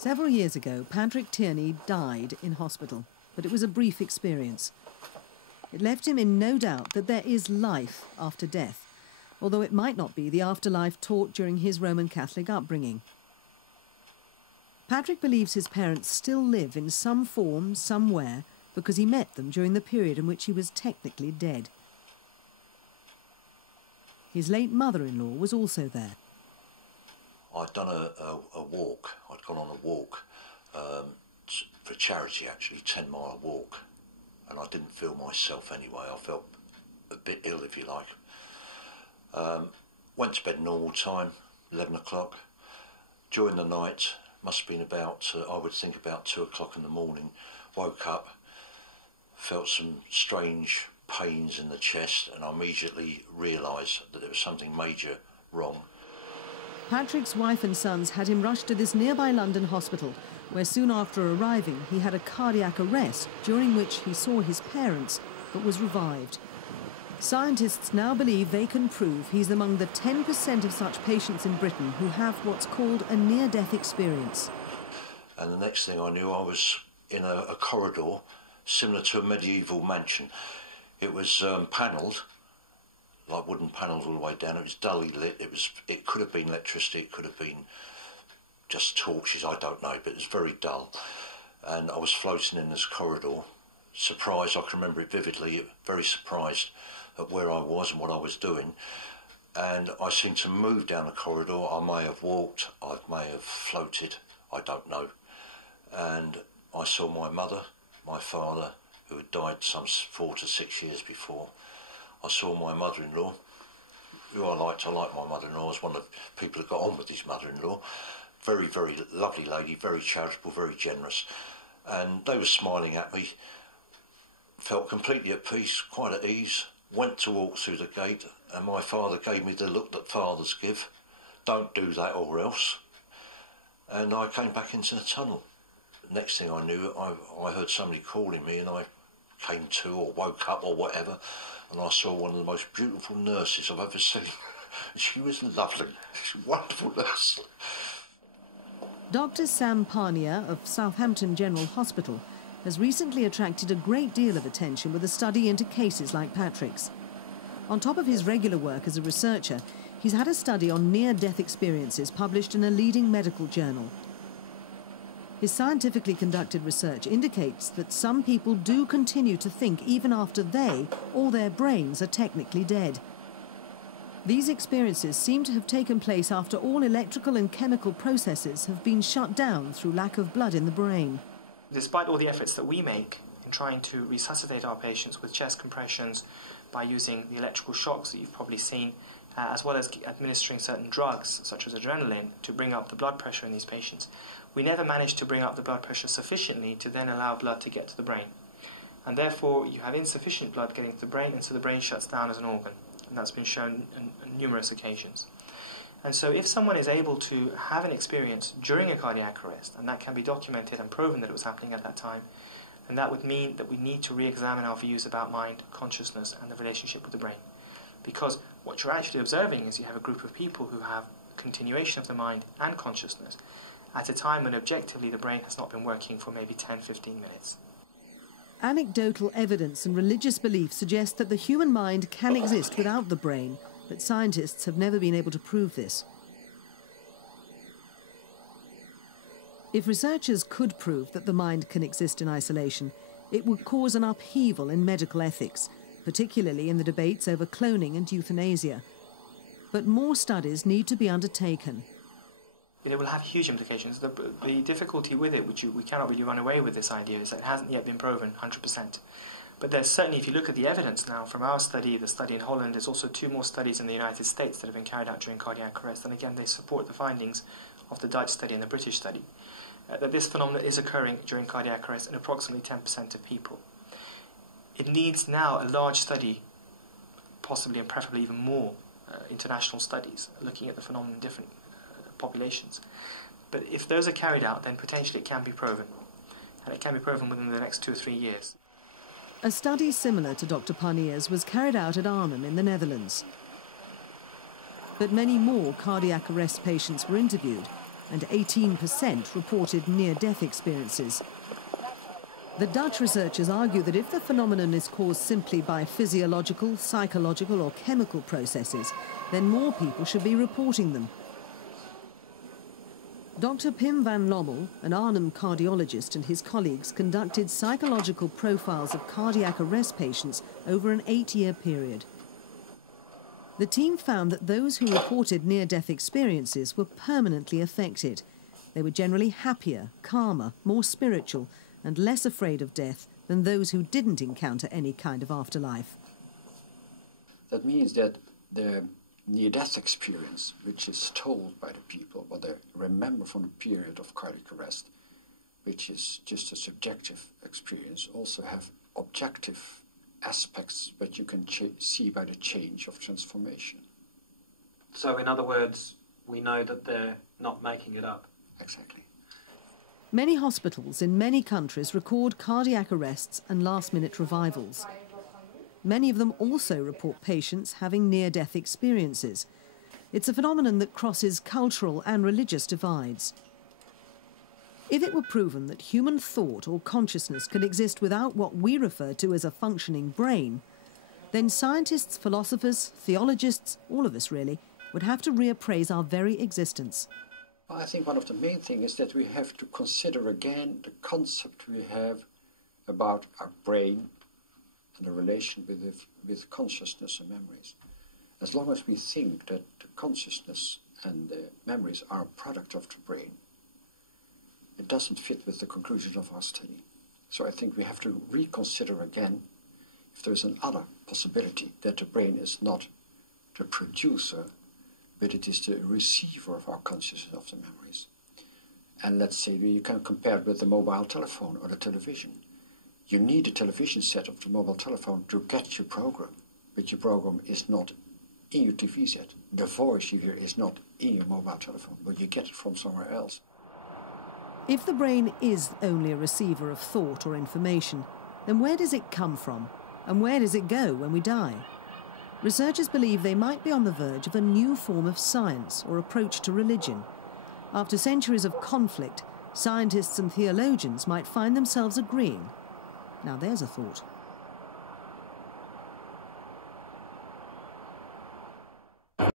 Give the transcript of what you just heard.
Several years ago, Patrick Tierney died in hospital, but it was a brief experience. It left him in no doubt that there is life after death, although it might not be the afterlife taught during his Roman Catholic upbringing. Patrick believes his parents still live in some form, somewhere, because he met them during the period in which he was technically dead. His late mother-in-law was also there. I'd done a walk. I'd gone on a walk for charity, actually, 10-mile walk, and I didn't feel myself anyway. I felt a bit ill, if you like. Went to bed normal time, 11 o'clock. During the night, must have been about, I would think about 2 o'clock in the morning, woke up, felt some strange pains in the chest, and I immediately realised that there was something major wrong. Patrick's wife and sons had him rushed to this nearby London hospital, where soon after arriving he had a cardiac arrest, during which he saw his parents, but was revived. Scientists now believe they can prove he's among the 10% of such patients in Britain who have what's called a near-death experience. And the next thing I knew, I was in a corridor similar to a medieval mansion. It was panelled, like wooden panels all the way down. It was dully lit. It could have been electricity, it could have been just torches, I don't know, but it was very dull. And I was floating in this corridor, surprised, I can remember it vividly, very surprised at where I was and what I was doing. And I seemed to move down the corridor. I may have walked, I may have floated, I don't know. And I saw my mother, my father, who had died some 4 to 6 years before. I saw my mother-in-law, who I liked my mother-in-law. I was one of the people who got on with his mother-in-law. Very, very lovely lady, very charitable, very generous. And they were smiling at me. Felt completely at peace, quite at ease. Went to walk through the gate, and my father gave me the look that fathers give. Don't do that or else. And I came back into the tunnel. Next thing I knew, I heard somebody calling me, and I came to or woke up or whatever, and I saw one of the most beautiful nurses I've ever seen. She was lovely. She's a wonderful nurse. Dr Sam Parnia of Southampton General Hospital has recently attracted a great deal of attention with a study into cases like Patrick's. On top of his regular work as a researcher, he's had a study on near-death experiences published in a leading medical journal. His scientifically conducted research indicates that some people do continue to think even after they or their brains are technically dead. These experiences seem to have taken place after all electrical and chemical processes have been shut down through lack of blood in the brain. Despite all the efforts that we make in trying to resuscitate our patients with chest compressions by using the electrical shocks that you've probably seen, as well as administering certain drugs such as adrenaline to bring up the blood pressure in these patients, we never manage to bring up the blood pressure sufficiently to then allow blood to get to the brain. And therefore you have insufficient blood getting to the brain, and so the brain shuts down as an organ. And that's been shown on numerous occasions. And so if someone is able to have an experience during a cardiac arrest, and that can be documented and proven that it was happening at that time, and that would mean that we need to re-examine our views about mind, consciousness, and the relationship with the brain. Because what you're actually observing is you have a group of people who have continuation of the mind and consciousness at a time when objectively the brain has not been working for maybe 10-15 minutes. Anecdotal evidence and religious belief suggest that the human mind can exist without the brain, but scientists have never been able to prove this. If researchers could prove that the mind can exist in isolation, it would cause an upheaval in medical ethics, particularly in the debates over cloning and euthanasia. But more studies need to be undertaken. It will have huge implications. The difficulty with it, which we cannot really run away with this idea, is that it hasn't yet been proven 100%. But there's certainly, if you look at the evidence now from our study, the study in Holland, there's also 2 more studies in the United States that have been carried out during cardiac arrest, and again they support the findings of the Dutch study and the British study, that this phenomenon is occurring during cardiac arrest in approximately 10% of people. It needs now a large study, possibly and preferably even more international studies, looking at the phenomenon in different populations. But if those are carried out, then potentially it can be proven, and it can be proven within the next 2 or 3 years. A study similar to Dr Parnia's was carried out at Arnhem in the Netherlands. But many more cardiac arrest patients were interviewed, and 18% reported near-death experiences. The Dutch researchers argue that if the phenomenon is caused simply by physiological, psychological or chemical processes, then more people should be reporting them. Dr Pim van Lommel, an Arnhem cardiologist, and his colleagues conducted psychological profiles of cardiac arrest patients over an 8-year period. The team found that those who reported near-death experiences were permanently affected. They were generally happier, calmer, more spiritual, and less afraid of death than those who didn't encounter any kind of afterlife. That means that the near-death experience, which is told by the people, what they remember from the period of cardiac arrest, which is just a subjective experience, also have objective aspects that you can see by the change of transformation. So in other words, we know that they're not making it up. Exactly. Many hospitals in many countries record cardiac arrests and last-minute revivals. Many of them also report patients having near-death experiences. It's a phenomenon that crosses cultural and religious divides. If it were proven that human thought or consciousness can exist without what we refer to as a functioning brain, then scientists, philosophers, theologists, all of us really, would have to reappraise our very existence. I think one of the main things is that we have to consider again the concept we have about our brain and the relation with consciousness and memories. As long as we think that the consciousness and the memories are a product of the brain, it doesn't fit with the conclusion of our study. So I think we have to reconsider again if there is another possibility that the brain is not the producer, but it is the receiver of our consciousness of the memories. And let's say you can compare it with the mobile telephone or the television. You need a television set of the mobile telephone to get your program, but your program is not in your TV set. The voice you hear is not in your mobile telephone, but you get it from somewhere else. If the brain is only a receiver of thought or information, then where does it come from? And where does it go when we die? Researchers believe they might be on the verge of a new form of science or approach to religion. After centuries of conflict, scientists and theologians might find themselves agreeing. Now there's a thought.